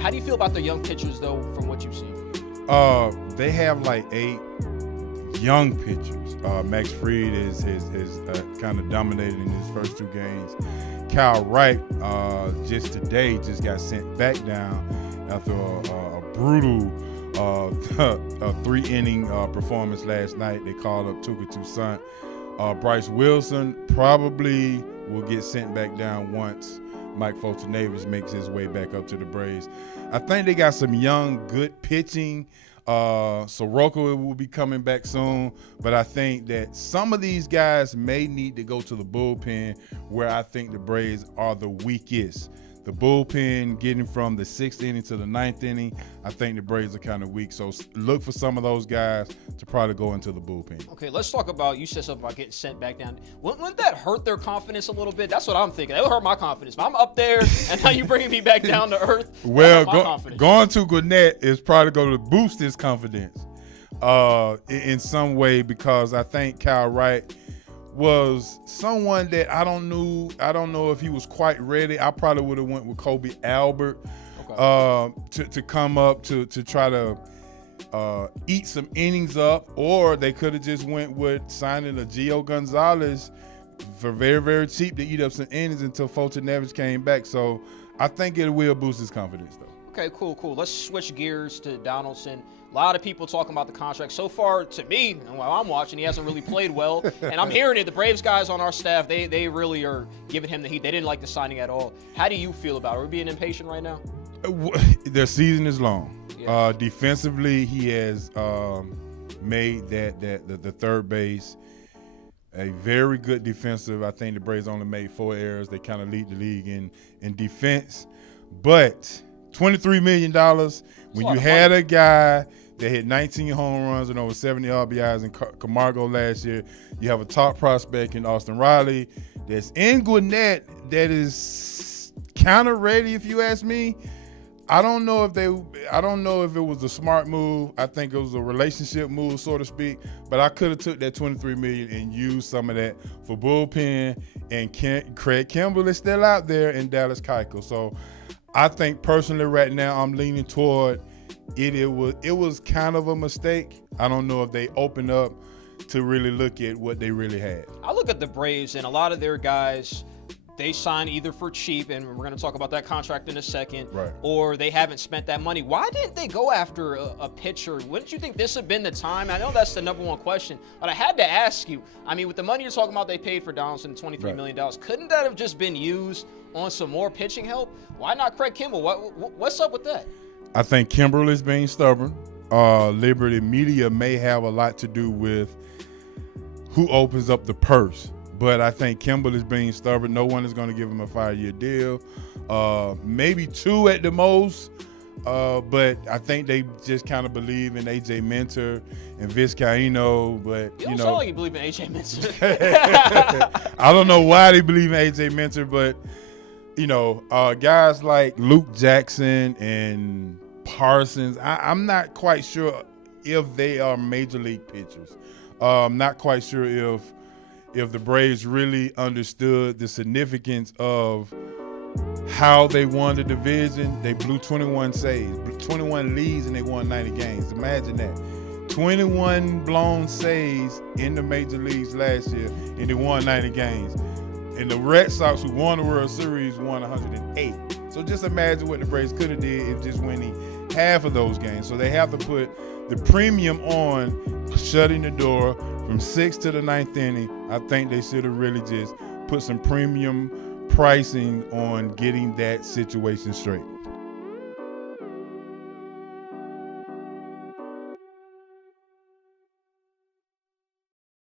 How do you feel about the young pitchers, though, from what you've seen? They have like 8 young pitchers. Max Fried is kind of dominated in his first 2 games. Kyle Wright just today got sent back down after a brutal 3-inning performance last night. They called up Tuka Toussaint. Bryce Wilson probably will get sent back down once Mike Fulton-Davis makes his way back up to the Braves. I think they got some young, good pitching. Soroka will be coming back soon, but I think that some of these guys may need to go to the bullpen, where I think the Braves are the weakest. The bullpen, getting from the 6th inning to the 9th inning, I think the Braves are kind of weak. So look for some of those guys to probably go into the bullpen. Okay, let's talk about, you said something about getting sent back down. Wouldn't that hurt their confidence a little bit? That's what I'm thinking. That would hurt my confidence. If I'm up there and now you bringing me back down to earth, well, going to Gwinnett is probably going to boost his confidence in some way, because I think Kyle Wright was someone that I don't know if he was quite ready. I probably would have went with Kobe Albert to come up to try to eat some innings up, or they could have just went with signing a Gio Gonzalez for very, very cheap to eat up some innings until Fulton-Davis came back. So I think it will boost his confidence, though. Okay, cool. Let's switch gears to Donaldson. A lot of people talking about the contract. So far, to me, and while I'm watching, he hasn't really played well. And I'm hearing it. The Braves guys on our staff, they really are giving him the heat. They didn't like the signing at all. How do you feel about it? Are we being impatient right now? The season is long. Yeah. Defensively, he has made the third base a very good defensive. I think the Braves only made 4 errors. They kind of lead the league in defense. But $23 million, when you had a guy that hit 19 home runs and over 70 RBIs in Camargo last year, you have a top prospect in Austin Riley that's in Gwinnett that is kind of ready, if you ask me. I don't know if it was a smart move. I think it was a relationship move, so to speak. But I could have took that $23 million and used some of that for bullpen. And Craig Kimbrell is still out there in Dallas Keuchel. So I think personally right now I'm leaning toward it. It was kind of a mistake. I don't know if they open up to really look at what they really had. I look at the Braves and a lot of their guys, they sign either for cheap, and we're going to talk about that contract in a second, right, or they haven't spent that money. Why didn't they go after a pitcher? Wouldn't you think this had been the time? I know that's the number one question, but I had to ask you. I mean, with the money you're talking about, they paid for Donaldson $23 million. Couldn't that have just been used on some more pitching help? Why not Craig Kimbrell? What's up with that? I think Kimbrell is being stubborn. Liberty Media may have a lot to do with who opens up the purse. But I think Kimbrell is being stubborn. No one is going to give him a 5-year deal. Maybe 2 at the most. But I think they just kind of believe in A.J. Minter and Vizcaíno. But you don't sound like you believe in A.J. Minter. I don't know why they believe in A.J. Minter, but guys like Luke Jackson and Parsons, I'm not quite sure if they are major league pitchers. I'm not quite sure if the Braves really understood the significance of how they won the division. They blew 21 saves, 21 leads, and they won 90 games. Imagine that. 21 blown saves in the major leagues last year, and they won 90 games. And the Red Sox, who won the World Series, won 108. So just imagine what the Braves could have did if just winning half of those games. So they have to put the premium on shutting the door from 6th to the 9th inning. I think they should have really just put some premium pricing on getting that situation straight.